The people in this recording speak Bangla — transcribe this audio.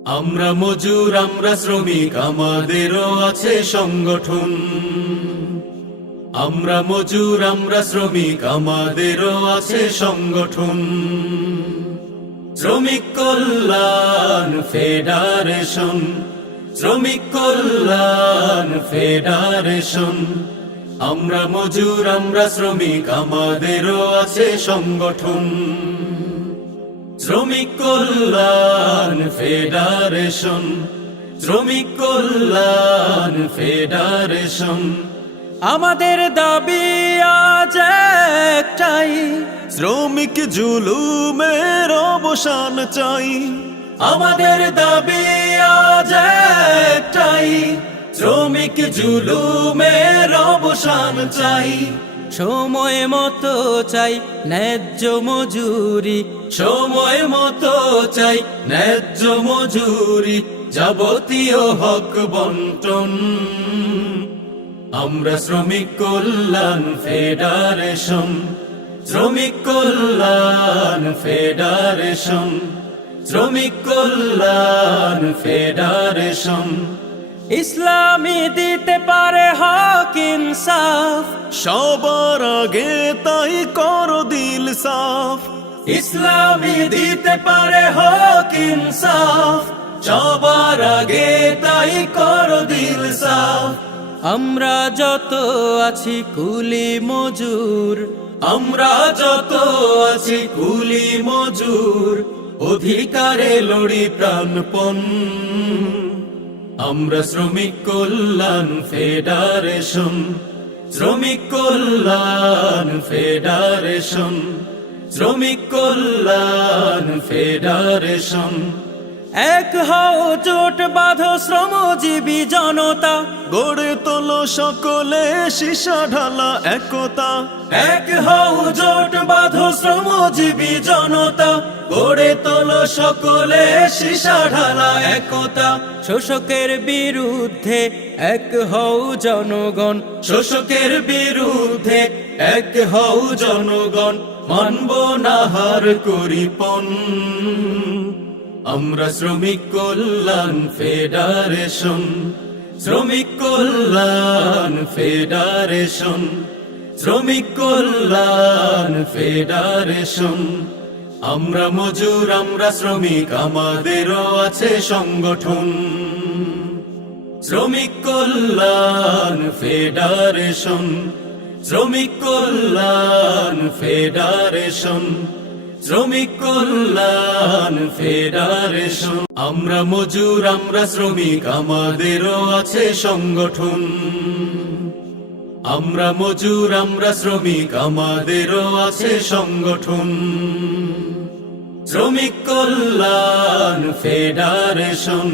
আমরা মজুর আমরা শ্রমিক আমাদেরও আছে সংগঠন। আমরা মজুর আমরা শ্রমিক আমাদেরও আছে সংগঠন। শ্রমিক কল্যাণ ফেডারেশন, শ্রমিক কল্যাণ ফেডারেশন। আমরা মজুর আমরা শ্রমিক আমাদেরও আছে সংগঠন। শ্রমিক কল্যাণ ফেডারেশন, শ্রমিক কল্যাণ ফেডারেশন। আমাদের দাবি আজ একটাই, শ্রমিক জুলুমের অবসান চাই। আমাদের দাবি আজ একটাই, শ্রমিক জুলুমের অবসান চাই। সময় মতো চাই ন্যায্য মজুরি, সময় মতো চাই ন্যায্য মজুরি, যাবতীয় হক বন্টন। আমরা শ্রমিক কল্যাণ ফেডারেশন, শ্রমিক কল্যাণ ফেডারেশন, শ্রমিক কল্যাণ ফেডারেশন। ইসলামী দিতে পারে হক ইনসাফ, সবার আগে তাই করো দিল সাফ। ইসলামী দিতে পারে হক ইনসাফ, সবার আগে তাই করো দিল সাফ। আমরা যত আছি কুলি মজুর, আমরা যত আছি কুলি মজুর, অধিকারে লড়ি প্রাণপণ। আমরা শ্রমিক কল্যাণ ফেডারেশন, শ্রমিক কল্যাণ ফেডারেশন, শ্রমিক কল্যাণ ফেডারেশন। এক হও জোট বাঁধো শ্রমজীবী জনতা, গড়ে তোলো সকলে সীসা ঢালা একতা। এক হও জোট বাঁধো শ্রমজীবী জনতা, গড়ে তোলো সকলে সীসা ঢালা একতা। শোষকের বিরুদ্ধে এক হও জনগণ, শোষকের বিরুদ্ধে এক হও জনগণ, মানব না হার করিপন। আমরা শ্রমিক কল্যাণ ফেডারেশন, শ্রমিক কল্যাণ ফেডারেশন, শ্রমিক কল্যাণ ফেডারেশন। আমরা মজুর আমরা শ্রমিক আমাদেরও আছে সংগঠন। শ্রমিক কল্যাণ ফেডারেশন, শ্রমিক কল্যাণ ফেডারেশন, শ্রমিক কল্যাণ ফেডারেশন। আমরা মজুর আমরা শ্রমিক আমাদেরও আছে সংগঠন। আমরা মজুর আমরা শ্রমিক আমাদেরও আছে সংগঠন। শ্রমিক কল্যাণ ফেডারেশন,